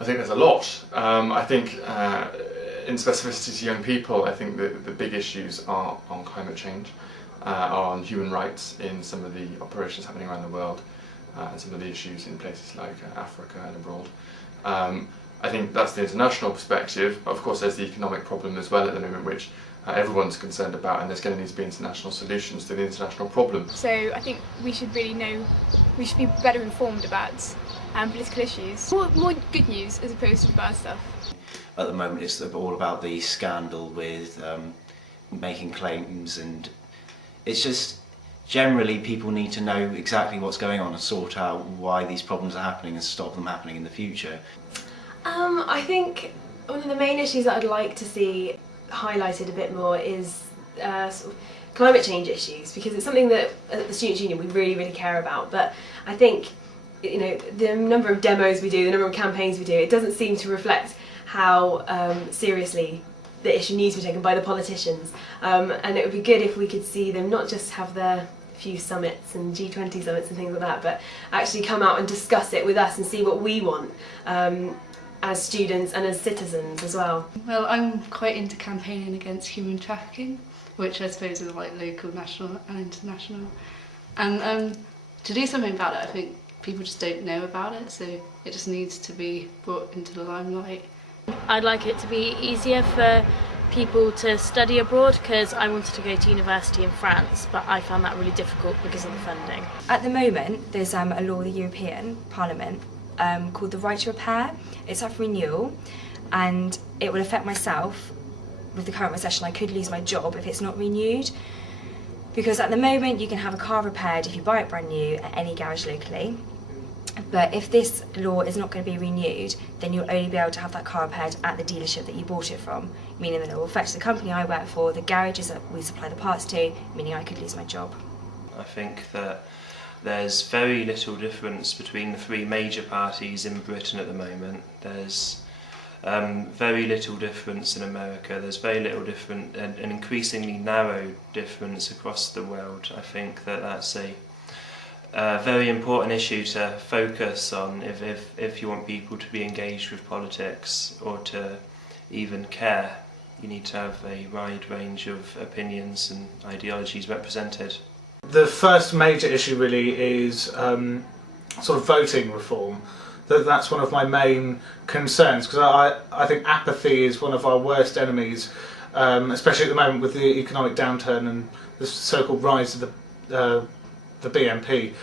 I think there's a lot. I think in specificity to young people, I think the big issues are on climate change, are on human rights in some of the operations happening around the world, and some of the issues in places like Africa and abroad. I think that's the international perspective. Of course, there's the economic problem as well at the moment, which everyone's concerned about, and there's going to need to be international solutions to the international problem. So I think we should really know, we should be better informed about political issues. More good news as opposed to the bad stuff. At the moment it's all about the scandal with making claims, and it's just generally people need to know exactly what's going on and sort out why these problems are happening and stop them happening in the future. I think one of the main issues that I'd like to see highlighted a bit more is sort of climate change issues, because it's something that at the Students' Union we really care about, but I think, you know, the number of demos we do, the number of campaigns we do, it doesn't seem to reflect how seriously the issue needs to be taken by the politicians, and it would be good if we could see them not just have their few summits and G20 summits and things like that, but actually come out and discuss it with us and see what we want as students and as citizens as well. Well, I'm quite into campaigning against human trafficking, which I suppose is like local, national and international. And to do something about it, I think people just don't know about it, so it just needs to be brought into the limelight. I'd like it to be easier for people to study abroad, because I wanted to go to university in France, but I found that really difficult because of the funding. At the moment there's a law, the European Parliament, called the Right to Repair. It's up for renewal, and it will affect myself. With the current recession, I could lose my job if it's not renewed, because at the moment you can have a car repaired if you buy it brand new at any garage locally, but if this law is not going to be renewed, then you'll only be able to have that car repaired at the dealership that you bought it from, meaning that it will affect the company I work for, the garages that we supply the parts to, meaning I could lose my job. I think that there's very little difference between the three major parties in Britain at the moment. There's very little difference in America. There's very little different, an increasingly narrow difference across the world. I think that that's a very important issue to focus on if you want people to be engaged with politics or to even care. You need to have a wide range of opinions and ideologies represented. The first major issue really is sort of voting reform. That's one of my main concerns, because I think apathy is one of our worst enemies, especially at the moment with the economic downturn and the so-called rise of the BNP.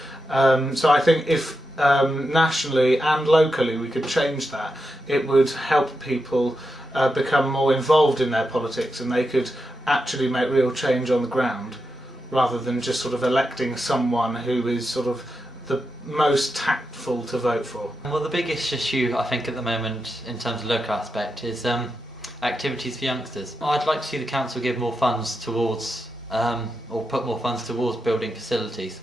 So I think if nationally and locally we could change that, it would help people become more involved in their politics, and they could actually make real change on the ground, rather than just sort of electing someone who is sort of the most tactful to vote for. Well, the biggest issue I think at the moment in terms of local aspect is activities for youngsters. I'd like to see the council give more funds towards, or put more funds towards building facilities,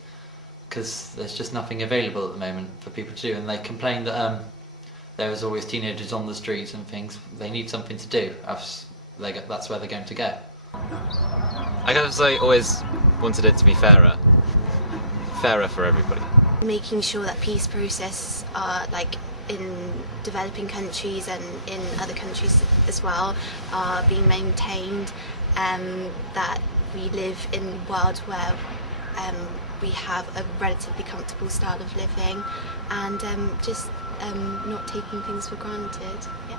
because there's just nothing available at the moment for people to do, and they complain that there's always teenagers on the streets and things. They need something to do. That's where they're going to go. I guess I always wanted it to be fairer for everybody. Making sure that peace process like in developing countries and in other countries as well are being maintained, that we live in a world where we have a relatively comfortable style of living, and just not taking things for granted. Yeah.